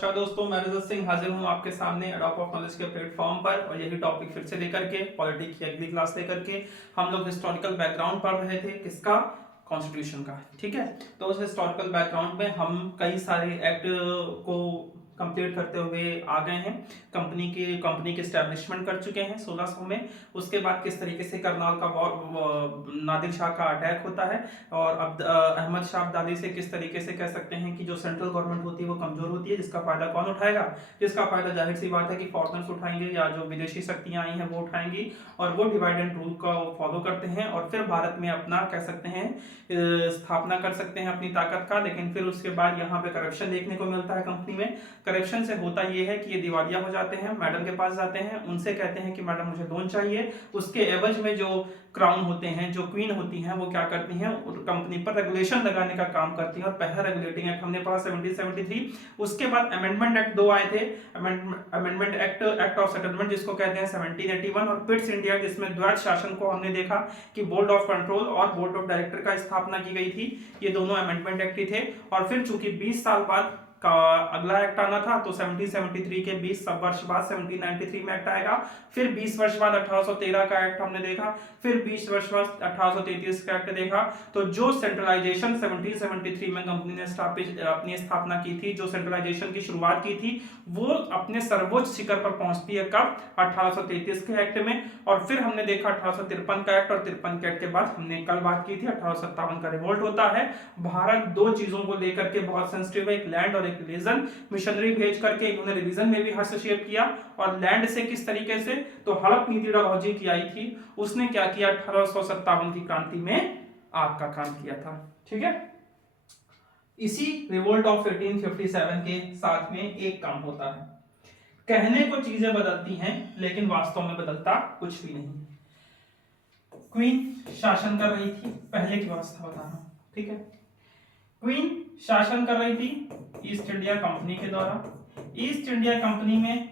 नमस्कार दोस्तों, मैं रजत सिंह हाजिर हूं आपके सामने अडॉप ऑफ नॉलेज के प्लेटफॉर्म पर। और यही टॉपिक फिर से लेकर के पॉलिटिक्स की अगली क्लास लेकर के हम लोग हिस्टोरिकल बैकग्राउंड पढ़ रहे थे। किसका? कॉन्स्टिट्यूशन का। ठीक है, तो उस हिस्टोरिकल बैकग्राउंड में हम कई सारे एक्ट को कंप्लीट करते हुए आ गए हैं। कंपनी की एस्टेब्लिशमेंट कर चुके हैं 1600 में। उसके बाद किस तरीके से करनाल का नादिर शाह का अटैक होता है और अब अहमद शाह अब्दाली से किस तरीके से कह सकते हैं कि जो सेंट्रल गवर्नमेंट होती है वो कमजोर होती है, जिसका फायदा कौन उठाएगा? जिसका फायदा जाहिर सी बात है कि फॉरेनर्स उठाएंगे या जो विदेशी शक्तियां आई हैं वो उठाएंगी। और वो डिवाइड एंड रूल का फॉलो करते हैं और फिर भारत में अपना कह सकते हैं स्थापना कर सकते हैं अपनी ताकत का। लेकिन फिर उसके बाद यहाँ पे करप्शन देखने को मिलता है कंपनी में। करप्शन से होता ये है कि ये दिवालिया हो जाते हैं, मैडम के पास जाते हैं, उनसे कहते हैं कि मैडम मुझे लोन चाहिए। उसके एवज में जो क्राउन होते हैं, जो क्वीन होती हैं, वो क्या करती हैं? कंपनी पर रेगुलेशन लगाने का काम करती हैं। और पहला रेगुलेटिंग एक्ट हमने पढ़ा 1773। उसके बाद अमेंडमेंट एक्ट 2 आए थे, अमेंडमेंट एक्ट ऑफ सेटलमेंट जिसको कहते हैं 1781, और पिट्स इंडिया जिसमें द्वैत शासन को हमने देखा कि बोर्ड ऑफ कंट्रोल और बोर्ड ऑफ डायरेक्टर का स्थापना की गई थी। ये दोनों अमेंडमेंट एक्ट थे। और फिर चूंकि 20 साल बाद का अगला एक्ट आना था तो 1773 के 20 वर्ष बाद 1793 में एक्ट आएगा। फिर 20 वर्ष बाद 1813 का एक्ट हमने देखा। फिर 20 वर्ष बाद 1833 का एक्ट देखा। तो जो सेंट्रलाइजेशन 1773 में कंपनी ने अपनी स्थापना की थी, जो सेंट्रलाइजेशन की शुरुआत की थी, वो अपने सर्वोच्च शिखर पर पहुंचती है कब? 1833 के एक्ट में। और फिर हमने देखा 1853 का एक्ट, और 53 के एक्ट के बाद हमने कल बात की थी 1857 का रिवोल्ट होता है। भारत दो चीजों को लेकर के बहुत सेंसिटिव है, एक लैंड और एक रिलीजन। मिशनरी भेज करके इन्होंने रिलीजन में भी हस्तक्षेप किया। और लैंड से किस तरीके से? तो हड़प नीति डलहौजी की आई थी, उसने क्या किया? 1857 की क्रांति में आग का काम किया था। ठीक है, इसी रिवोल्ट ऑफ 1857 के साथ में एक काम होता है। कहने को चीजें बदलती हैं लेकिन वास्तव में बदलता कुछ भी नहीं। क्वीन शासन कर रही थी, पहले की व्यवस्था बता रहा हूं। ठीक है, क्वीन शासन कर रही थी ईस्ट इंडिया कंपनी के द्वारा। ईस्ट इंडिया कंपनी में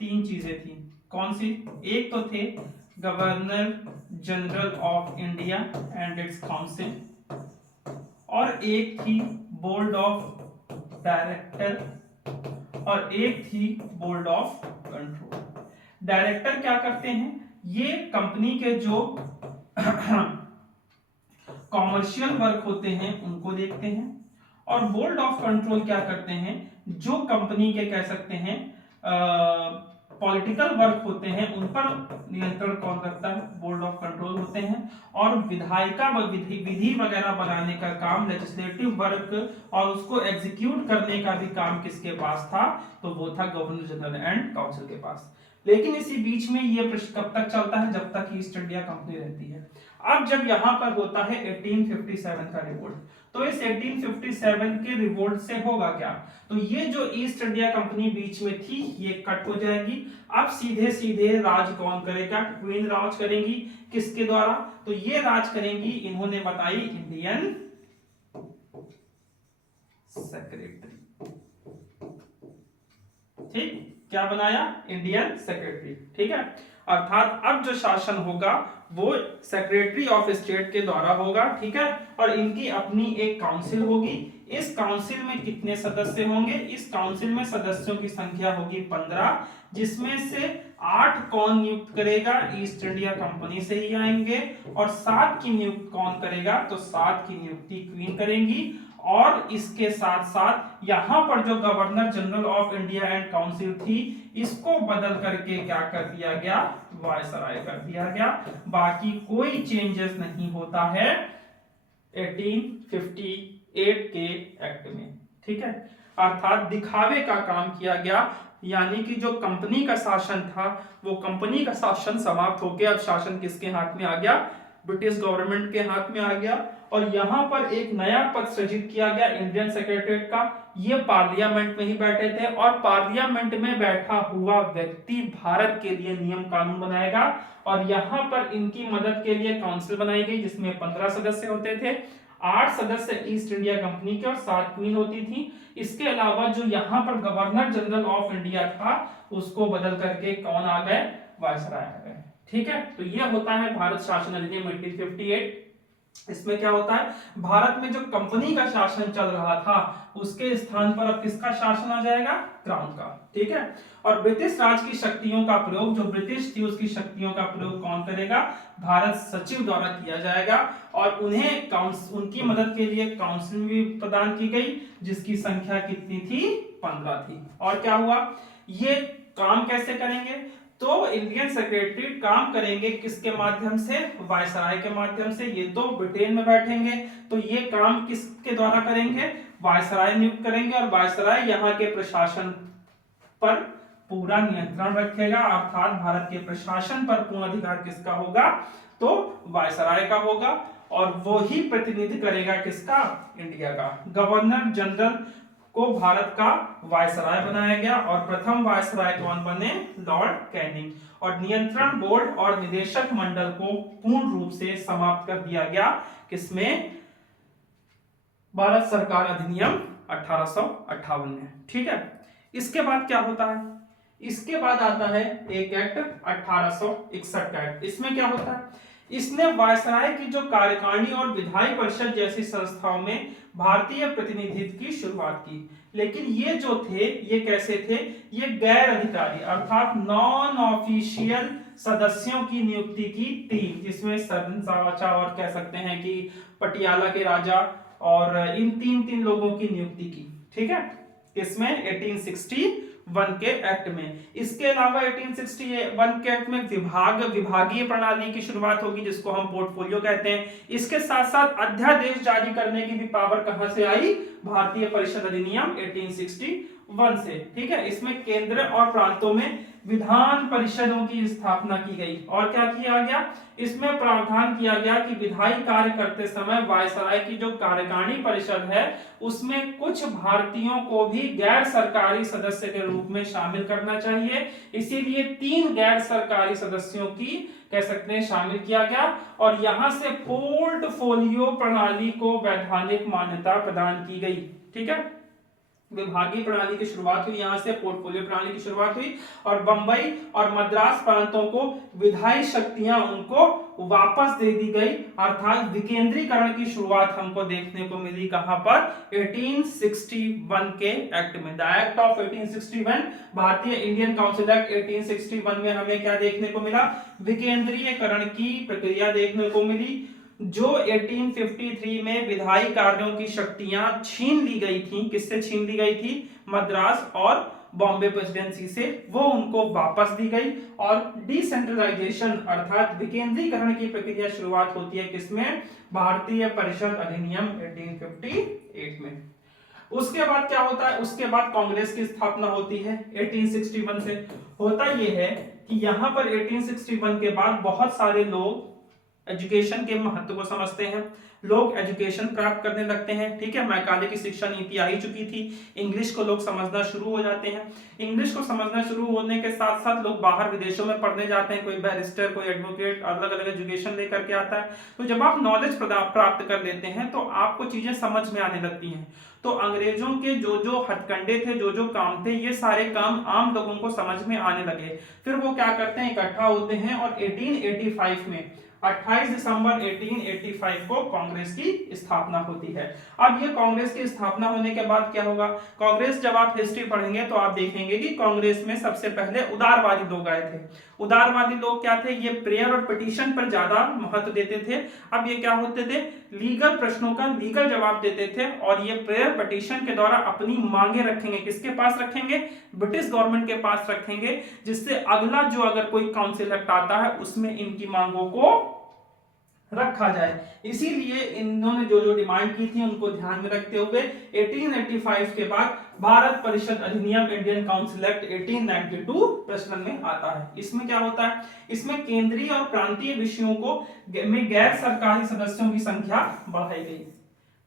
तीन चीजें थी। कौन सी? एक तो थे governor general of India and it's council, और एक थी बोर्ड ऑफ डायरेक्टर, और एक थी बोर्ड ऑफ कंट्रोल। डायरेक्टर क्या करते हैं? ये कंपनी के जो कॉमर्शियल वर्क होते हैं उनको देखते हैं। और बोर्ड ऑफ कंट्रोल क्या करते हैं? जो कंपनी के कह सकते हैं पॉलिटिकल वर्क होते हैं उन पर नियंत्रण कौन रखता है? बोर्ड ऑफ कंट्रोल होते हैं। और विधायिका विधि वगैरह बनाने का काम, लेजिस्लेटिव वर्क और उसको एग्जीक्यूट करने का भी काम किसके पास था? तो वो था गवर्नर जनरल एंड काउंसिल के पास। लेकिन इसी बीच में ये प्रश्न कब तक चलता है? जब तक ईस्ट इंडिया कंपनी रहती है। अब जब यहां पर होता है 1857 का रिवोल्ट, तो इस 1857 के रिवोल्ट से होगा क्या? तो ये जो ईस्ट इंडिया कंपनी बीच में थी ये कट हो जाएगी। अब सीधे सीधे राज कौन करेगा? क्वीन राज करेंगी। किसके द्वारा? तो ये राज करेंगी, इन्होंने बताई, इंडियन सेक्रेटरी। ठीक, क्या बनाया? Indian secretary. ठीक है, अर्थात अब जो शासन होगा वो सेक्रेटरी ऑफ स्टेट के द्वारा होगा। ठीक है, और इनकी अपनी एक काउंसिल होगी। इस काउंसिल में कितने सदस्य होंगे? इस काउंसिल में सदस्यों की संख्या होगी 15, जिसमें से 8 कौन नियुक्त करेगा? ईस्ट इंडिया कंपनी से ही आएंगे। और 7 की नियुक्त कौन करेगा? तो 7 की नियुक्ति क्वीन करेंगी। और इसके साथ साथ यहां पर जो governor general of India and council थी, इसको बदल करके क्या कर दिया गया? वायसराय कर दिया गया। बाकी कोई चेंजेस नहीं होता है 1858 के एक्ट में। ठीक है, अर्थात दिखावे का काम किया गया, यानी कि जो कंपनी का शासन था वो कंपनी का शासन समाप्त हो गया। अब शासन किसके हाथ में आ गया? ब्रिटिश गवर्नमेंट के हाथ में आ गया। और यहां पर एक नया पद सृजित किया गया इंडियन सेक्रेटरीट का। ये पार्लियामेंट में ही बैठे थे और पार्लियामेंट में बैठा हुआ व्यक्ति भारत के लिए नियम कानून बनाएगा। और यहां पर इनकी मदद के लिए काउंसिल बनाई गई जिसमें 15 सदस्य होते थे। 8 सदस्य ईस्ट इंडिया कंपनी के और 7 क्वीन होती थी। इसके अलावा जो यहां पर गवर्नर जनरल ऑफ इंडिया था उसको बदल करके कौन आ गए? वायसराय आ गए। ठीक है, तो यह होता है भारत शासन अधिनियम 1858। इसमें क्या होता है, भारत में जो कंपनी का शासन चल रहा था उसके स्थान पर अब किसका शासन आ जाएगा, क्राउन का। ठीक है, और ब्रिटिश राज की शक्तियों का प्रयोग, जो ब्रिटिश थी उसकी शक्तियों का प्रयोग कौन करेगा, भारत सचिव द्वारा किया जाएगा। और उन्हें उनकी मदद के लिए काउंसिल भी प्रदान की गई, जिसकी संख्या कितनी थी, 15 थी। और क्या हुआ, ये काम कैसे करेंगे, तो इंडियन सेक्रेटरी काम करेंगे किसके माध्यम से, वायसराय के माध्यम से। ये तो ब्रिटेन में बैठेंगे, तो ये काम किसके द्वारा करेंगे, वायसराय नियुक्त करेंगे, और वायसराय यहाँ के प्रशासन पर पूरा नियंत्रण रखेगा, अर्थात भारत के प्रशासन पर पूर्ण अधिकार किसका होगा, तो वायसराय का होगा। और वो ही प्रतिनिधि करेगा किसका, इंडिया का। गवर्नर जनरल को भारत का वायसराय बनाया गया, और प्रथम वायसराय कौन बने, लॉर्ड कैनिंग। और नियंत्रण बोर्ड और निदेशक मंडल को पूर्ण रूप से समाप्त कर दिया गया, किसमें, भारत सरकार अधिनियम 1858 में। ठीक है, इसके बाद क्या होता है, इसके बाद आता है एक एक्ट 1861 का एक्ट। इसमें क्या होता है, इसने वायसराय की जो कार्यकारिणी और विधायी परिषद जैसी संस्थाओं में भारतीय प्रतिनिधित्व की शुरुआत की। लेकिन ये जो थे, ये कैसे थे, ये गैर अधिकारी अर्थात नॉन ऑफिशियल सदस्यों की नियुक्ति की थी, जिसमें सरनसाचा और कह सकते हैं कि पटियाला के राजा और इन तीन लोगों की नियुक्ति की। ठीक है, इसमें 1861 के एक्ट में। इसके अलावा 1861 के एक्ट में विभागीय प्रणाली की शुरुआत होगी, जिसको हम पोर्टफोलियो कहते हैं। इसके साथ साथ अध्यादेश जारी करने की भी पावर कहां से आई, भारतीय परिषद अधिनियम 1861 से। ठीक है, इसमें केंद्र और प्रांतों में विधान परिषदों की स्थापना की गई। और क्या किया गया, इसमें प्रावधान किया गया कि विधायी कार्य करते समय वायसराय की जो कार्यकारिणी परिषद है उसमें कुछ भारतीयों को भी गैर सरकारी सदस्य के रूप में शामिल करना चाहिए। इसीलिए 3 गैर सरकारी सदस्यों की कह सकते हैं शामिल किया गया, और यहां से पोर्टफोलियो प्रणाली को वैधानिक मान्यता प्रदान की गई। ठीक है, विभागीय प्रणाली की शुरुआत हुई, यहां से पोर्टफोलियो प्रणाली की शुरुआत हुई, और बंबई और मद्रास प्रांतों को विधायी शक्तियां उनको वापस दे दी गई, अर्थात विकेंद्रीकरण की शुरुआत हमको देखने को मिली कहां पर, 1861 के एक्ट में। द एक्ट ऑफ 1861, भारतीय इंडियन काउंसिल एक्ट 1861 में हमें क्या देखने को मिला, विकेंद्रीयकरण की प्रक्रिया देखने को मिली। जो 1853 में विधायी कार्यों की शक्तियां छीन ली गई थी, किससे छीन ली गई थी, मद्रास और बॉम्बे प्रेसिडेंसी से, वो उनको वापस दी गई। और डिसेंट्रलाइजेशन अर्थात विकेंद्रीकरण की प्रक्रिया शुरुआत होती है किसमें, भारतीय परिषद अधिनियम 1858 में। उसके बाद क्या होता है, उसके बाद कांग्रेस की स्थापना होती है 1861 से। होता यह है कि यहां पर 1861 के बाद बहुत सारे लोग एजुकेशन के महत्व को समझते हैं, लोग एजुकेशन प्राप्त करने लगते हैं। ठीक है, मैकाले की शिक्षा नीति आ ही चुकी थी, इंग्लिश को लोग समझना शुरू हो जाते हैं। इंग्लिश को समझना शुरू होने के साथ साथ लोग बाहर विदेशों में पढ़ने जाते हैं, कोई बैरिस्टर, कोई एडवोकेट, अलग अलग एजुकेशन लेकर के आता है। तो जब आप नॉलेज प्राप्त कर लेते हैं तो आपको चीजें समझ में आने लगती हैं। तो अंग्रेजों के जो जो हथकंडे थे, जो जो काम थे, ये सारे काम आम लोगों को समझ में आने लगे। फिर वो क्या करते हैं, इकट्ठा होते हैं, और 1885 में 28 दिसंबर 1885 को कांग्रेस की स्थापना होती है। अब ये कांग्रेस की स्थापना होने के बाद क्या होगा, कांग्रेस जब आप हिस्ट्री पढ़ेंगे तो आप देखेंगे कि कांग्रेस में सबसे पहले उदारवादी लोग आए थे। उदारवादी लोग क्या थे, ये प्रेयर और पिटीशन पर ज्यादा महत्व देते थे। अब ये क्या होते थे, लीगल प्रश्नों का लीगल जवाब देते थे, और ये प्रेयर पिटीशन के द्वारा अपनी मांगे रखेंगे, किसके पास रखेंगे, ब्रिटिश गवर्नमेंट के पास रखेंगे, जिससे अगला जो अगर कोई काउंसिल एक्ट आता है उसमें इनकी मांगों को रखा जाए। इसीलिए इन्होंने जो जो डिमांड की थी उनको ध्यान में रखते हुए 1885 के बाद भारत परिषद अधिनियम इंडियन काउंसिल एक्ट 1892 प्रचलन में आता है। इसमें क्या होता है, इसमें केंद्रीय और प्रांतीय विषयों को में गैर सरकारी सदस्यों की संख्या बढ़ाई गई।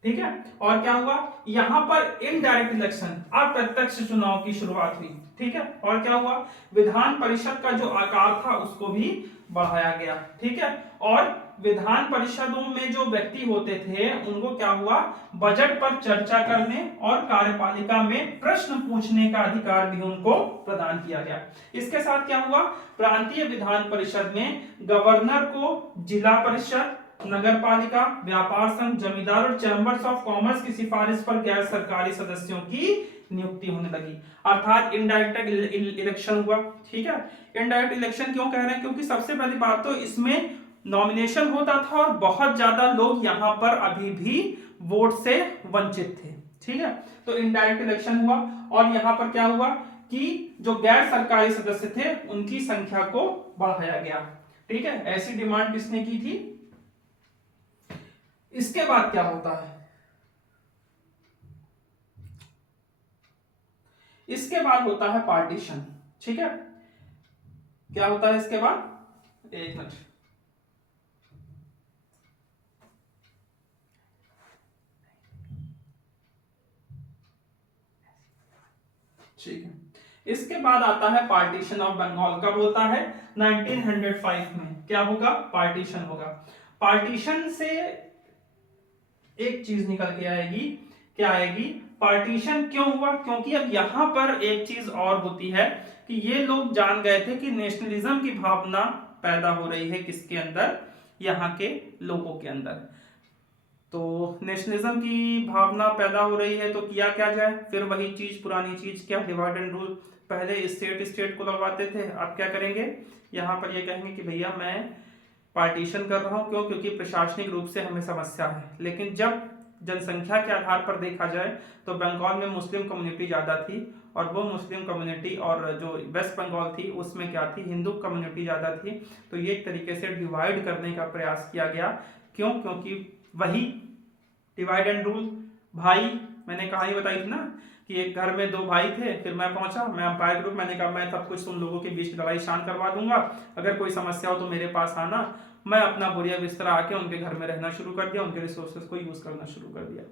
ठीक है, और क्या हुआ, यहां पर इनडायरेक्ट इलेक्शन, अप्रत्यक्ष चुनाव की शुरुआत हुई। ठीक है, और क्या हुआ, विधान परिषद का जो आकार था उसको भी बढ़ाया गया। ठीक है, और विधान परिषदों में जो व्यक्ति होते थे उनको क्या हुआ, बजट पर चर्चा करने और कार्यपालिका में प्रश्न पूछने का अधिकार भी उनको प्रदान किया गया। इसके साथ क्या हुआ, प्रांतीय विधान परिषद में गवर्नर को जिला परिषद, नगरपालिका, व्यापार संघ, जमींदार और चैंबर्स ऑफ कॉमर्स की सिफारिश पर गैर सरकारी सदस्यों की नियुक्ति होने लगी, अर्थात इनडायरेक्ट इलेक्शन हुआ। ठीक है, इनडायरेक्ट इलेक्शन क्यों कह रहे हैं, क्योंकि सबसे पहली बात तो इसमें नॉमिनेशन होता था और बहुत ज्यादा लोग यहाँ पर अभी भी वोट से वंचित थे। ठीक है, तो इनडायरेक्ट इलेक्शन हुआ और यहाँ पर क्या हुआ कि जो गैर सरकारी सदस्य थे उनकी संख्या को बढ़ाया गया। ठीक है, ऐसी डिमांड किसने की थी। इसके बाद क्या होता है, इसके बाद होता है पार्टीशन। ठीक है, क्या होता है इसके बाद, एक मिनट, ठीक है, इसके बाद आता है पार्टीशन ऑफ बंगाल। कब होता है, 1905 में क्या होगा, पार्टीशन होगा। पार्टीशन से एक चीज निकल के आएगी, क्या आएगी, पार्टीशन क्यों हुआ, क्योंकि अब यहां पर एक चीज और होती है कि ये लोग जान गए थे कि नेशनलिज्म की भावना पैदा हो रही है किसके अंदर, यहाँ के लोगों के अंदर। तो नेशनलिज्म की भावना पैदा हो रही है तो किया क्या जाए, फिर वही चीज, पुरानी चीज, क्या, डिवाइड एंड रूल। पहले स्टेट स्टेट को लड़वाते थे, अब क्या करेंगे, यहाँ पर ये कहेंगे कि भैया मैं पार्टीशन कर रहा हूँ, क्यों, क्योंकि प्रशासनिक रूप से हमें समस्या है। लेकिन जब जनसंख्या के आधार पर देखा जाए तो बंगाल में मुस्लिम कम्युनिटी ज्यादा थी और वो मुस्लिम कम्युनिटी, और जो वेस्ट बंगाल थी उसमें क्या थी, हिंदू कम्युनिटी ज्यादा थी। तो ये एक तरीके से डिवाइड करने का प्रयास किया गया। क्यों, क्योंकि वही डिवाइड एंड रूल। भाई, मैंने कहानी बताई थी ना कि एक घर में दो भाई थे, फिर मैं पहुंचा, मैं अंपायर ग्रुप, मैंने कहा मैं सब कुछ तुम लोगों के बीच लड़ाई शांत करवा दूंगा, अगर कोई समस्या हो तो मेरे पास आना। मैं अपना बोरिया बिस्तरा आके उनके घर में रहना शुरू कर दिया, उनके रिसोर्सेज को यूज करना शुरू कर दिया।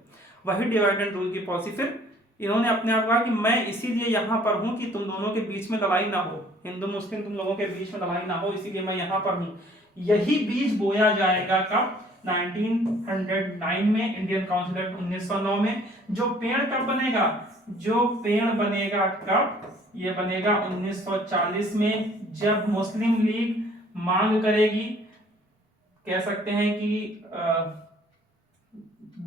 वही डिवाइड एंड रूल की पॉलिसी। फिर इन्होंने अपने आप कहा कि मैं इसीलिए यहाँ पर हूँ कि तुम दोनों के बीच में लड़ाई ना हो, हिंदू मुस्लिम तुम लोगों के बीच में लड़ाई ना हो, इसीलिए मैं यहाँ पर हूँ। यही बीज बोया जाएगा कब, 1909 में, इंडियन काउंसिल एक्ट 1909 में। जो पेड़ कब बनेगा, जो पेड़ बनेगा कब, ये बनेगा 1940 में, जब मुस्लिम लीग मांग करेगी, कह सकते हैं कि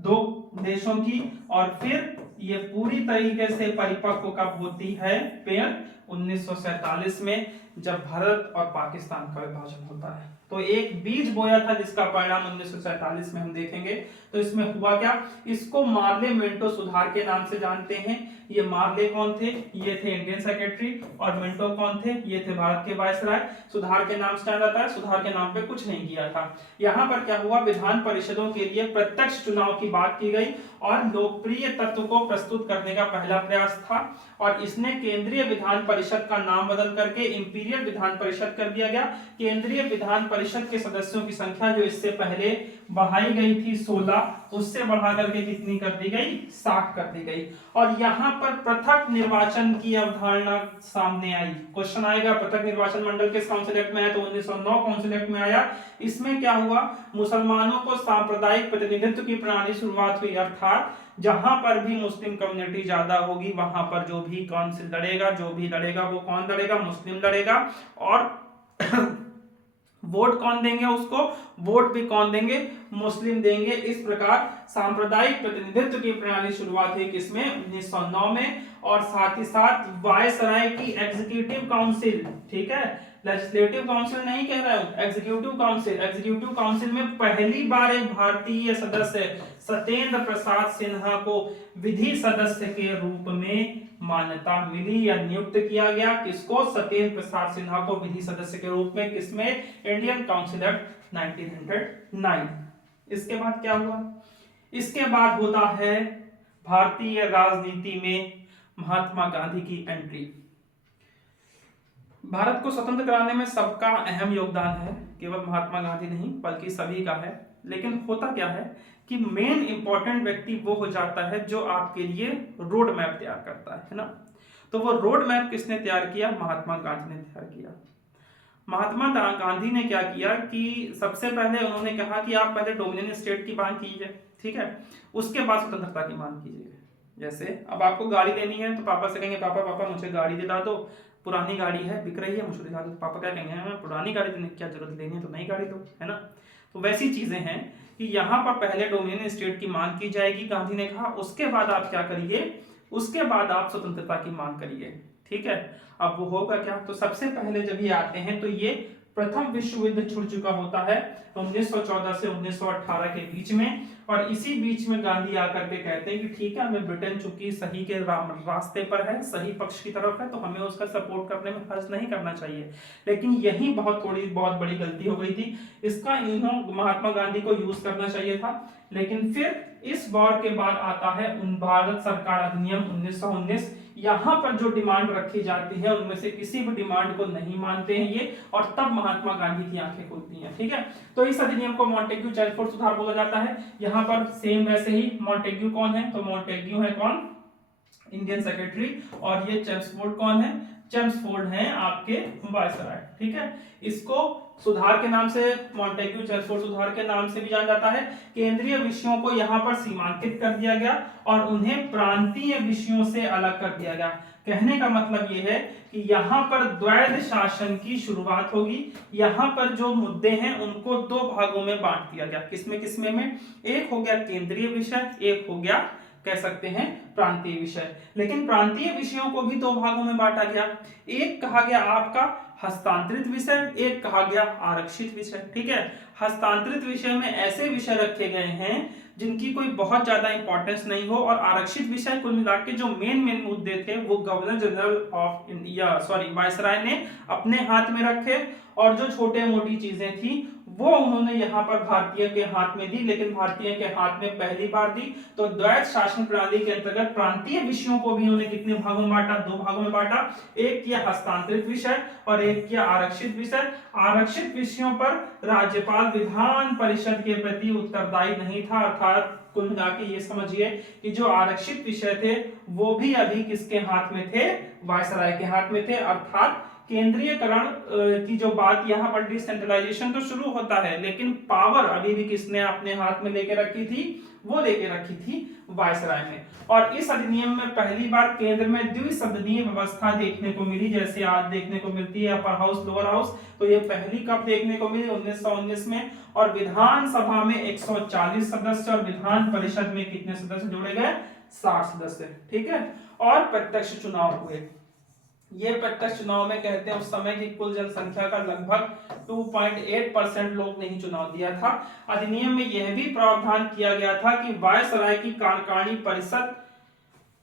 दो देशों की, और फिर ये पूरी तरीके से परिपक्व कब होती है पेड़, 1947 में, जब भारत और पाकिस्तान का विभाजन होता है। तो एक बीज बोया था जिसका परिणाम 1947 में हम देखेंगे। तो इसमें हुआ क्या, इसको मार्ले मिंटो सुधार के नाम से जानते हैं। ये मार्ले कौन थे, ये थे इंडियन सेक्रेटरी, और मिंटो कौन थे, ये थे भारत के वायसराय। सुधार के नाम से जाना जाता है, सुधार के नाम पे कुछ नहीं किया था। यहाँ पर क्या हुआ, विधान परिषदों के लिए प्रत्यक्ष चुनाव की बात की गई और लोकप्रिय तत्व को प्रस्तुत करने का पहला प्रयास था, और इसने केंद्रीय विधान परिषद का नाम बदल करके इंपीरियल विधान परिषद कर दिया गया। केंद्रीय विधान परिषद के सदस्यों की संख्या जो इससे पहले बढ़ाई गई थी 16, उससे बढ़ा करके कितनी कर दी गई, 60 कर दी गई। और यहाँ पर पृथक निर्वाचन की अवधारणा सामने आई। क्वेश्चन आएगा, पृथक निर्वाचन मंडल किस काउंसिल एक्ट में है, तो 1909 काउंसिल एक्ट में आया। इसमें क्या हुआ, मुसलमानों को सांप्रदायिक प्रतिनिधित्व की प्रणाली शुरुआत हुई, अर्थात जहां पर भी मुस्लिम कम्युनिटी ज्यादा होगी वहां पर जो भी काउंसिल लड़ेगा, जो भी लड़ेगा वो कौन लड़ेगा, मुस्लिम लड़ेगा। और वोट कौन देंगे उसको, वोट भी कौन देंगे, मुस्लिम देंगे। इस प्रकार सांप्रदायिक प्रतिनिधित्व की प्रणाली शुरुआत हुई किसमें, 1909 में। और साथ ही साथ वायसराय की एग्जीक्यूटिव काउंसिल, ठीक है, लेजिस्लेटिव काउंसिल नहीं कह रहा हूं, एग्जीक्यूटिव काउंसिल। एग्जीक्यूटिव काउंसिल में पहली बार एक भारतीय सदस्य सत्येंद्र प्रसाद सिन्हा को विधि सदस्य के रूप में मान्यता मिली या नियुक्त किया गया। किसको, सत्येंद्र प्रसाद सिन्हा को विधि सदस्य के रूप में, किसमें, इंडियन काउंसिल एक्ट 1909। इसके बाद क्या हुआ, इसके बाद होता है भारतीय राजनीति में महात्मा गांधी की एंट्री। भारत को स्वतंत्र कराने में सबका अहम योगदान है, केवल महात्मा गांधी नहीं बल्कि सभी का है। लेकिन होता क्या है कि मेन इंपॉर्टेंट व्यक्ति वो हो जाता है जो आपके लिए रोड मैप तैयार करता है ना। तो वो रोड मैप किसने तैयार किया, महात्मा गांधी ने तैयार किया। महात्मा गांधी ने क्या किया कि सबसे पहले उन्होंने कहा कि आप पहले डोमिनियन स्टेट की मांग कीजिए, ठीक है, उसके बाद स्वतंत्रता की मांग कीजिए। जैसे अब आपको गाड़ी लेनी है तो पापा से कहेंगे, पापा पापा मुझे गाड़ी दिला दो, पुरानी गाड़ी है बिक रही है मुझे दिला दो। पापा क्या कहेंगे, मैं पुरानी गाड़ी देने की क्या जरूरत, लेनी है तो नई गाड़ी दो, है ना। तो वैसी चीजें हैं कि यहाँ पर पहले डोमिनियन स्टेट की मांग की जाएगी, गांधी ने कहा, उसके बाद आप क्या करिए, उसके बाद आप स्वतंत्रता की मांग करिए। ठीक है, अब वो होगा क्या, तो सबसे पहले जब ये आते हैं तो ये प्रथम विश्व युद्ध छिड़ चुका होता है 1914 से 1918 के बीच में, और इसी बीच में गांधी आकर के कहते हैं कि ठीक है, हमें ब्रिटेन चूंकि सही के रास्ते पर है, सही पक्ष की तरफ है, तो हमें उसका सपोर्ट करने में हर्ज नहीं करना चाहिए। लेकिन यही बहुत बड़ी गलती हो गई थी, इसका इन्हों महात्मा गांधी को यूज करना चाहिए था। लेकिन फिर इस वॉर के बाद आता है भारत सरकार अधिनियम 1919, यहां पर जो डिमांड रखी जाती है उनमें से किसी भी डिमांड को नहीं मानते हैं ये, और तब महात्मा गांधी की आंखें खुलती हैं। ठीक है, तो इस अधिनियम को मॉन्टेग्यू चेम्सफोर्ड सुधार बोला जाता है। यहाँ पर सेम वैसे ही मॉन्टेग्यू कौन है, तो मॉन्टेग्यू है कौन, इंडियन सेक्रेटरी, और ये चेम्सफोर्ड कौन है, चेम्सफोर्ड हैं आपके वायसराय। ठीक है, इसको सुधार के नाम से, मॉन्टेग्यू चेम्सफोर्ड सुधार के नाम से भी जाना जाता है। केंद्रीय विषयों को यहाँ पर सीमांकित कर दिया गया और उन्हें प्रांतीय विषयों से अलग कर दिया गया। कहने का मतलब ये है कि यहाँ पर द्वैध शासन की शुरुआत होगी। यहाँ पर जो मुद्दे हैं उनको दो भागों में बांट दिया गया। किसमें किसमें में, एक हो गया केंद्रीय विषय, एक हो गया कह सकते हैं प्रांतीय विषय। लेकिन प्रांतीय विषयों को भी दो भागों में बांटा गया, एक कहा गया आपका हस्तांतरित विषय, एक कहा गया आरक्षित विषय। ठीक है, हस्तांतरित विषय में ऐसे विषय रखे गए हैं जिनकी कोई बहुत ज्यादा इंपॉर्टेंस नहीं हो, और आरक्षित विषय कुल मिला के जो मेन मुद्दे थे वो governor general of India viceroy ने अपने हाथ में रखे, और जो छोटे मोटी चीजें थी वो उन्होंने यहाँ पर भारतीय के हाथ में दी, लेकिन भारतीय के हाथ में पहली बार दी। तो द्वैध शासन प्रणाली के अंतर्गत प्रांतीय विषयों को भी उन्होंने कितने भागों में बांटा, दो भागों में बांटा, एक किया हस्तांतरित विषय और एक किया आरक्षित विषय। आरक्षित विषयों पर राज्यपाल विधान परिषद के प्रति उत्तरदायी नहीं था, अर्थात कुल मिला के ये समझिए कि जो आरक्षित विषय थे वो भी अभी किसके हाथ में थे, वायसराय के हाथ में थे। अर्थात केंद्रीयकरण की जो बात यहाँ पर, डिसेंट्रलाइजेशन तो शुरू होता है लेकिन पावर अभी भी किसने अपने हाथ में लेके रखी थी, वो लेके रखी थी वायसराय ने। और इस अधिनियम में पहली बार केंद्र में द्विसदनीय व्यवस्था देखने को मिली, जैसे आज देखने को मिलती है अपर हाउस लोअर हाउस, तो ये पहली कब देखने को मिली, 1919 में। और विधानसभा में 140 सदस्य और विधान परिषद में कितने सदस्य जोड़े गए, 60 सदस्य। ठीक है, और प्रत्यक्ष चुनाव हुए। ये प्रत्यक्ष चुनाव में कहते हैं उस समय की कुल जनसंख्या का लगभग 2.8% लोग ने ही चुनाव दिया था। अधिनियम में यह भी प्रावधान किया गया था कि वायसराय की कार्यकारिणी परिषद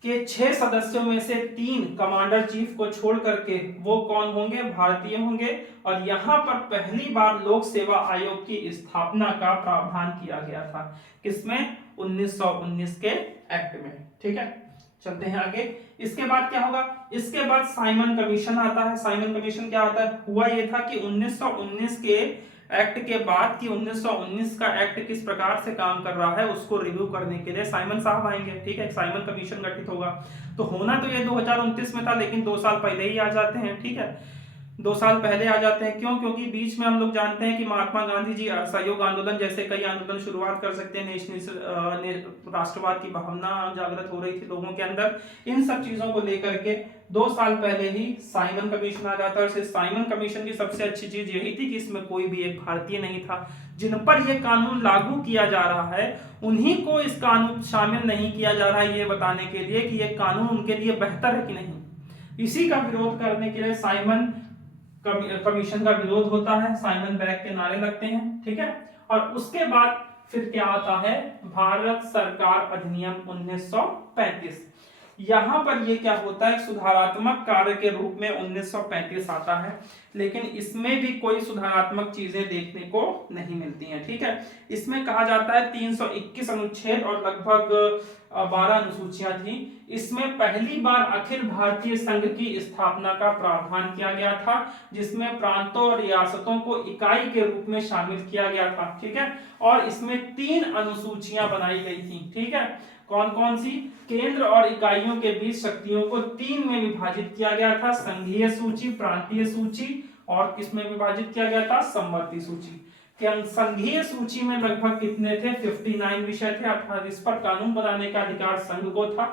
के 6 सदस्यों में से 3 कमांडर चीफ को छोड़ करके वो कौन होंगे, भारतीय होंगे। और यहाँ पर पहली बार लोक सेवा आयोग की स्थापना का प्रावधान किया गया था, किसमें, 1919 के एक्ट में। ठीक है, चलते हैं आगे। इसके बाद क्या होगा, इसके बाद साइमन कमीशन आता है। साइमन कमीशन क्या आता है, हुआ ये था कि 1919 के एक्ट के बाद कि 1919 का एक्ट किस प्रकार से काम कर रहा है उसको रिव्यू करने के लिए साइमन साहब आएंगे। ठीक है, साइमन कमीशन गठित होगा। तो होना तो ये 2029 में था, लेकिन 2 साल पहले ही आ जाते हैं। ठीक है, 2 साल पहले आ जाते हैं। क्यों, क्योंकि बीच में हम लोग जानते हैं कि महात्मा गांधी जी असहयोग आंदोलन जैसे कई आंदोलन शुरुआत कर सकते हैं, नेशनलिस्ट राष्ट्रवाद की भावना जागृत हो रही थी लोगों के अंदर। इन सब चीजों को लेकर के 2 साल पहले ही साइमन कमीशन आ जाता है। और साइमन कमीशन की सबसे अच्छी चीज यही थी कि इसमें कोई भी एक भारतीय नहीं था। जिन पर यह कानून लागू किया जा रहा है उन्हीं को इस कानून शामिल नहीं किया जा रहा है, ये बताने के लिए कि यह कानून उनके लिए बेहतर है कि नहीं। इसी का विरोध करने के लिए साइमन कमीशन का विरोध होता है, साइमन बैग के नारे लगते हैं। ठीक है, और उसके बाद फिर क्या आता है, भारत सरकार अधिनियम 1935। यहां पर ये क्या होता है, सुधारात्मक कार्य के रूप में 1935 आता है, लेकिन इसमें भी कोई सुधारात्मक चीजें देखने को नहीं मिलती हैं। ठीक है, इसमें कहा जाता है 321 अनुच्छेद और लगभग 12 अनुसूचियां थी। इसमें पहली बार अखिल भारतीय संघ की स्थापना का प्रावधान किया गया था, जिसमें प्रांतों और रियासतों को इकाई के रूप में शामिल किया गया था। ठीक है, और इसमें 3 अनुसूचियां बनाई गई थी। ठीक है, कौन कौन सी, केंद्र और इकाइयों के बीच शक्तियों को 3 में विभाजित किया गया था, संघीय सूची, प्रांतीय सूची और किसमें विभाजित किया गया था, समवर्ती सूची। संघीय सूची में लगभग कितने थे, 59 विषय थे, अर्थात इस पर कानून बनाने का अधिकार संघ को था।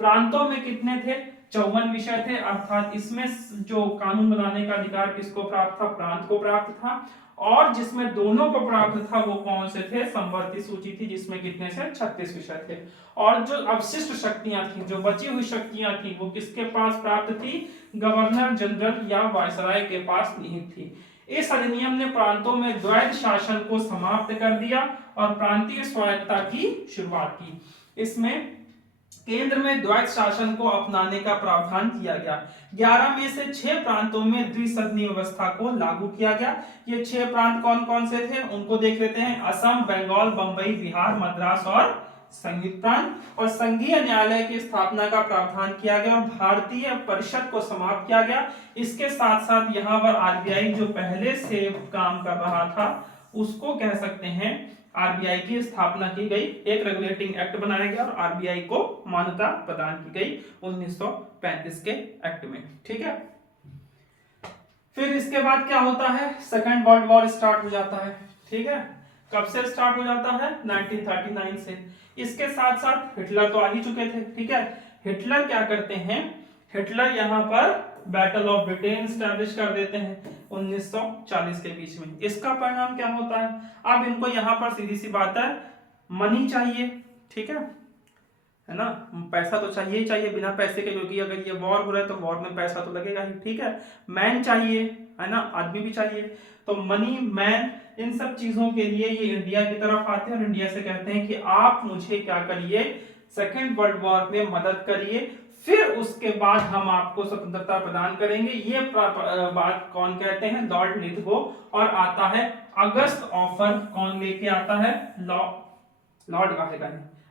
प्रांतों में कितने थे, 54 विषय थे, अर्थात इसमें जो कानून बनाने का अधिकार किसको प्राप्त था, प्रांत को प्राप्त था। और जिसमें दोनों को प्राप्त था वो कौन से थे, समवर्ती सूची थी, जिसमें कितने से 36 विषय थे। और जो अवशिष्ट शक्तियां थी, जो बची हुई शक्तियां थी, वो किसके पास प्राप्त थी, गवर्नर जनरल या वायसराय के पास निहित थी। इस अधिनियम ने प्रांतों में द्वैध शासन को समाप्त कर दिया और प्रांतीय स्वायत्तता की शुरुआत की। इसमें केंद्र में द्वैध शासन को अपनाने का प्रावधान किया गया। 11 में से 6 प्रांतों में द्विसदनीय व्यवस्था को लागू किया गया। ये 6 प्रांत कौन कौन से थे उनको देख लेते हैं। असम, बंगाल, बंबई, बिहार, मद्रास और संयुक्त प्रांत। और संघीय न्यायालय की स्थापना का प्रावधान किया गया और भारतीय परिषद को समाप्त किया गया। इसके साथ साथ यहाँ पर आरबीआई जो पहले से काम कर रहा था उसको कह सकते हैं आरबीआई की स्थापना की गई, एक रेगुलेटिंग एक्ट बनाया गया और आरबीआई को मान्यता प्रदान की गई 1935 के एक्ट में। ठीक है, फिर इसके बाद क्या होता है, सेकेंड वर्ल्ड वॉर स्टार्ट हो जाता है। ठीक है, कब से स्टार्ट हो जाता है, 1939 से। इसके साथ साथ हिटलर तो आ ही चुके थे। ठीक है, हिटलर क्या करते हैं, हिटलर यहाँ पर बैटल ऑफ ब्रिटेन स्टैब्लिश कर देते हैं 1940 के बीच में। इसका परिणाम क्या होता है, अब इनको यहाँ पर सीधी सी बात है, मनी चाहिए। ठीक है ना, पैसा तो चाहिए ही चाहिए, बिना पैसे के, क्योंकि अगर ये वॉर हो रहा है तो वॉर में पैसा तो लगेगा ही। ठीक है, मैन चाहिए, है ना, आदमी भी चाहिए। तो मनी, मैन, इन सब चीजों के लिए ये इंडिया की तरफ आते हैं और इंडिया से कहते हैं कि आप मुझे क्या करिए, सेकेंड वर्ल्ड वॉर में मदद करिए, फिर उसके बाद हम आपको स्वतंत्रता प्रदान करेंगे। ये बात कौन कहते हैं, लॉर्ड लिथगो। और आता है अगस्त ऑफर, कौन लेके आता है, लॉर्ड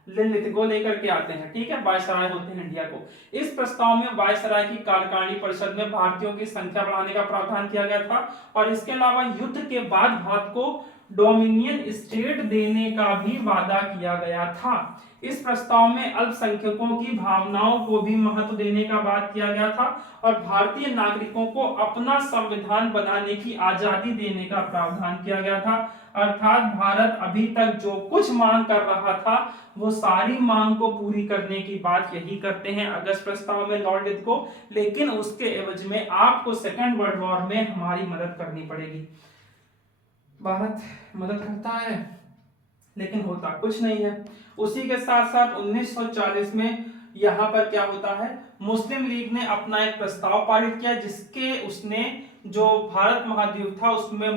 लिथगो लेकर के आते हैं। ठीक है, वायसराय होते हैं इंडिया को। इस प्रस्ताव में वायसराय की कार्यकारिणी परिषद में भारतीयों की संख्या बढ़ाने का प्रावधान किया गया था और इसके अलावा युद्ध के बाद भारत को डोमिनियन स्टेट देने का भी वादा किया गया था। इस प्रस्ताव में अल्पसंख्यकों की भावनाओं को भी महत्व देने का बात किया गया था और भारतीय नागरिकों को अपना संविधान बनाने की आजादी देने का प्रावधान किया गया था। अर्थात भारत अभी तक जो कुछ मांग कर रहा था वो सारी मांग को पूरी करने की बात यही करते हैं अगस्त प्रस्ताव में लॉर्ड लिथगो। लेकिन उसके एवज में आपको सेकेंड वर्ल्ड वॉर में हमारी मदद करनी पड़ेगी। भारत मदद करता है लेकिन होता कुछ नहीं है। उसी के साथ साथ 1940 में यहाँ पर क्या होता है, मुस्लिम लीग ने अपना एक प्रस्ताव पारित किया जिसके उसने जो भारत महाद्वीप था उसमें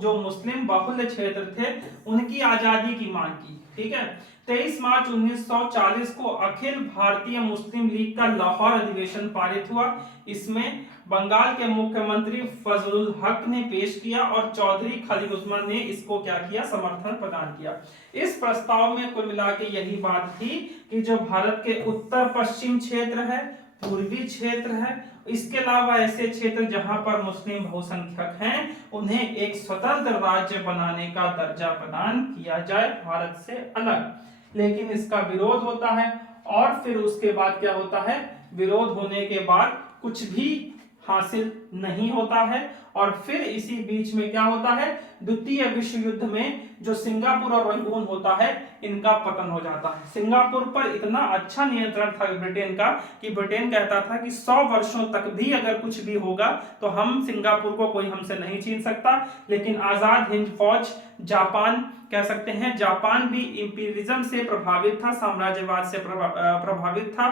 जो मुस्लिम बहुल क्षेत्र थे उनकी आजादी की मांग की। ठीक है, 23 मार्च 1940 को अखिल भारतीय मुस्लिम लीग का लाहौर अधिवेशन पारित हुआ। इसमें बंगाल के मुख्यमंत्री फजलुल हक ने पेश किया और चौधरी खलील उस्मान ने इसको क्या किया, समर्थन प्रदान किया। इस प्रस्ताव में कुल मिला के यही बात थी कि जो भारत के उत्तर पश्चिम क्षेत्र है, पूर्वी क्षेत्र है, इसके अलावा ऐसे क्षेत्र जहां पर मुस्लिम बहुसंख्यक हैं उन्हें एक स्वतंत्र राज्य बनाने का दर्जा प्रदान किया जाए भारत से अलग। लेकिन इसका विरोध होता है और फिर उसके बाद क्या होता है, विरोध होने के बाद कुछ भी हासिल नहीं होता है और फिर इसी बीच में क्या होता है, द्वितीय विश्व युद्ध में जो सिंगापुर और रंगून होता है इनका पतन हो जाता है। सिंगापुर पर इतना अच्छा नियंत्रण था ब्रिटेन का कि ब्रिटेन कहता था कि 100 वर्षों तक भी अगर कुछ भी होगा तो हम सिंगापुर को कोई हमसे नहीं छीन सकता। लेकिन आजाद हिंद फौज, जापान कह सकते हैं, जापान भी इंपीरियलिज्म से प्रभावित था, साम्राज्यवाद से प्रभावित था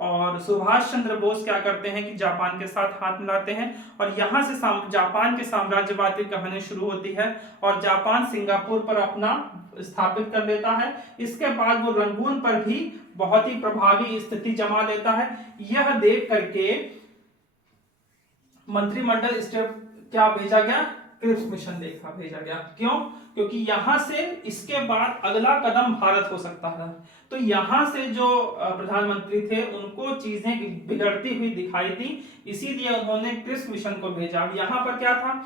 और सुभाष चंद्र बोस क्या करते हैं कि जापान के साथ हाथ मिलाते हैं और यहां से जापान के साम्राज्यवाद की कहानी शुरू होती है और जापान सिंगापुर पर अपना स्थापित कर लेता है। इसके बाद वो रंगून पर भी बहुत ही प्रभावी स्थिति जमा लेता है। यह देख करके मंत्रिमंडल स्टेप क्या भेजा गया, क्रिप्स मिशन भेजा गया। क्यों, क्योंकि यहां से इसके बाद अगला कदम भारत हो सकता है। तो यहां से जो प्रधानमंत्री थे उनको चीजें बिगड़ती हुई दिखाई दी, इसीलिए उन्होंने क्रिप्स मिशन को भेजा। यहां पर क्या था,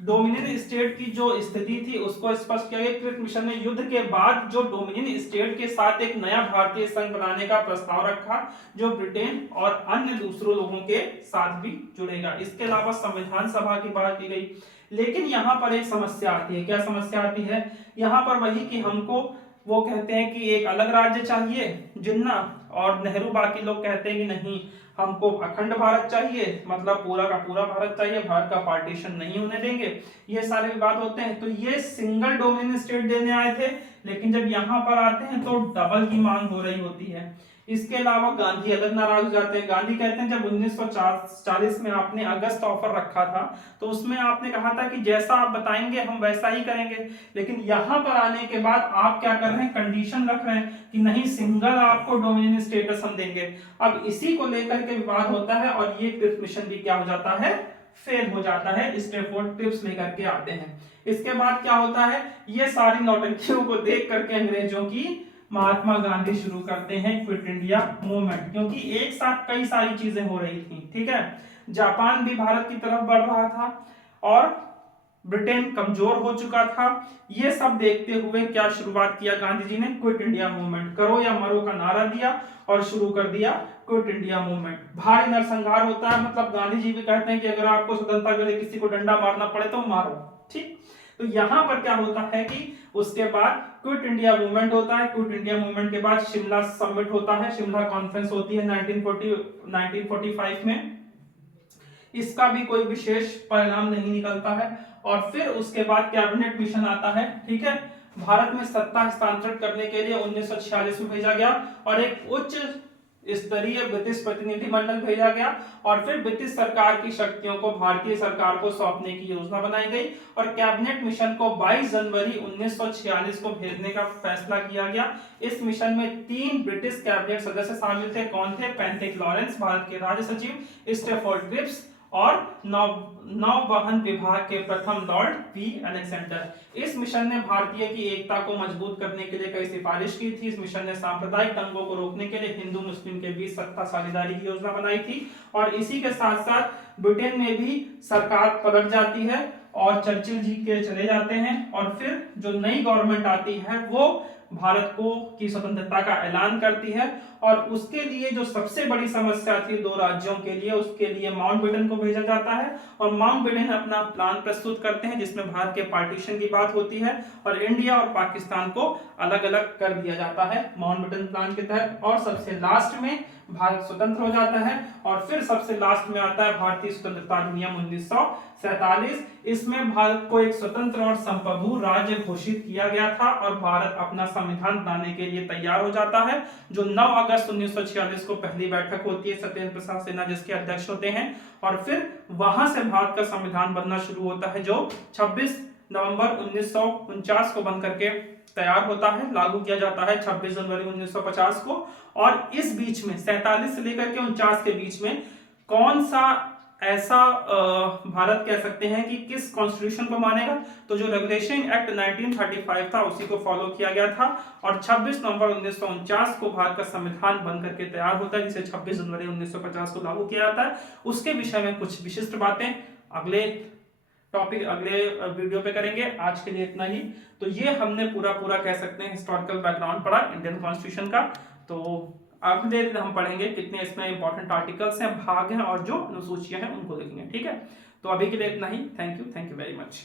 डोमिनियन स्टेट की जो स्थिति थी उसको स्पष्ट किया गया। क्रिप्स मिशन ने युद्ध के बाद जो डोमिनियन स्टेट के साथ एक नया भारतीय संघ बनाने का प्रस्ताव रखा जो ब्रिटेन और अन्य दूसरों लोगों के साथ भी जुड़ेगा। इसके अलावा संविधान सभा की बात की गई। लेकिन यहाँ पर एक समस्या आती है। क्या समस्या आती है, यहाँ पर वही कि हमको वो कहते हैं कि एक अलग राज्य चाहिए जिन्ना, और नेहरू बाकी लोग कहते हैं कि नहीं हमको अखंड भारत चाहिए, मतलब पूरा का पूरा भारत चाहिए, भारत का पार्टीशन नहीं होने देंगे, ये सारे विवाद होते हैं। तो ये सिंगल डोमिनियन स्टेट देने आए थे, लेकिन जब यहाँ पर आते हैं तो डबल की मांग हो रही होती है। इसके अलावा गांधी अलग नाराज हो जाते हैं। गांधी कहते हैं जब 1940 में आपने अगस्त ऑफर रखा था तो उसमें आपने कहा था कि जैसा आप बताएंगे हम वैसा ही करेंगे, लेकिन यहाँ पर आने के बाद आप क्या कर रहे हैं, कंडीशन रख रहे हैं कि नहीं सिंगल आपको डोमिनियन स्टेटस हम देंगे। अब इसी को लेकर के विवाद होता है और ये ट्रिप्स मिशन भी क्या हो जाता है, फेल हो जाता है। स्टैफोर्ड ट्रिप्स लेकर के आते हैं। इसके बाद क्या होता है, ये सारी नौटंकियों को देख करके अंग्रेजों की महात्मा गांधी शुरू करते हैं क्विट इंडिया मूवमेंट, क्योंकि एक साथ कई सारी चीजें हो रही थी। ठीक है, जापान भी भारत की तरफ बढ़ रहा था और ब्रिटेन कमजोर हो चुका था। ये सब देखते हुए क्या शुरुआत किया गांधी जी ने, क्विट इंडिया मूवमेंट, करो या मरो का नारा दिया और शुरू कर दिया क्विट इंडिया मूवमेंट। भारी नरसंहार होता है, मतलब गांधी जी भी कहते हैं कि अगर आपको स्वतंत्रता के लिए किसी को डंडा मारना पड़े तो मारो। ठीक, तो यहां पर क्या होता है कि उसके बाद क्विट इंडिया मूवमेंट होता है। क्विट इंडिया मूवमेंट के बाद शिमला समिट होता है, शिमला कॉन्फ्रेंस होती है 1945 में। इसका भी कोई विशेष परिणाम नहीं निकलता है। और फिर उसके बाद कैबिनेट मिशन आता है। ठीक है, भारत में सत्ता हस्तांतरित करने के लिए 1946 में भेजा गया और एक उच्च स्तरीय ब्रिटिश प्रतिनिधिमंडल भेजा गया और फिर ब्रिटिश सरकार की शक्तियों को भारतीय सरकार को सौंपने की योजना बनाई गई और कैबिनेट मिशन को 22 जनवरी 1946 को भेजने का फैसला किया गया। इस मिशन में 3 ब्रिटिश कैबिनेट सदस्य शामिल थे। कौन थे, पेंटिक लॉरेंस भारत के राज्य सचिव, स्टैफोर्ड क्रिप्स और नौवहन विभाग के प्रथम लॉर्ड पी अलेक्जेंडर। इस मिशन ने भारतीय की एकता को मजबूत करने के लिए कई सिफारिश की थी। इस मिशन ने सांप्रदायिक दंगों को रोकने के लिए हिंदू मुस्लिम के बीच सत्ता साझेदारी की योजना बनाई थी और इसी के साथ साथ ब्रिटेन में भी सरकार पलट जाती है और चर्चिल जी के चले जाते हैं और फिर जो नई गवर्नमेंट आती है वो भारत को की स्वतंत्रता का ऐलान करती है। और उसके लिए जो सबसे बड़ी समस्या थी 2 राज्यों के लिए, उसके लिए माउंटबेटन को भेजा जाता है और माउंटबेटन अपना प्लान प्रस्तुत करते हैं जिसमें भारत के पार्टीशन की बात होती है और इंडिया और पाकिस्तान को अलग अलग कर दिया जाता है माउंटबेटन प्लान के तहत। और सबसे लास्ट में भारत स्वतंत्र हो जाता है और फिर सबसे लास्ट में आता है भारतीय स्वतंत्रता अधिनियम 1947। इसमें भारत को एक स्वतंत्र और संप्रभु राज्य घोषित किया गया था और भारत अपना संविधान बनाने के लिए तैयार हो जाता है। जो 9 अगस्त 1946 को पहली बैठक होती है, सत्येंद्र प्रसाद सिन्हा जिसके अध्यक्ष होते हैं और फिर वहां से भारत का संविधान बनना शुरू होता है जो 26 नवंबर 1949 को बन करके तैयार होता है, लागू किया जाता है 26 जनवरी 1950 को। और इस बीच में 47 से लेकर के 49 के बीच में कौन सा ऐसा भारत कह सकते हैं कि किस कॉन्स्टिट्यूशन को मानेगा, तो जो रेगुलेशन एक्ट 1935 था उसी को फॉलो किया गया था और 26 नवंबर 1949 को भारत का संविधान बन करके तैयार होता है जिसे 26 जनवरी 1950 को लागू किया जाता है। उसके विषय में कुछ विशिष्ट बातें अगले वीडियो पे करेंगे। आज के लिए इतना ही। तो ये हमने पूरा कह सकते हैं हिस्टोरिकल बैकग्राउंड पढ़ा इंडियन कॉन्स्टिट्यूशन का। तो अगले दिन हम पढ़ेंगे कितने इसमें इंपॉर्टेंट आर्टिकल्स हैं, भाग हैं और जो अनुसूचियां हैं उनको देखेंगे। ठीक है, तो अभी के लिए इतना ही। Thank you very much.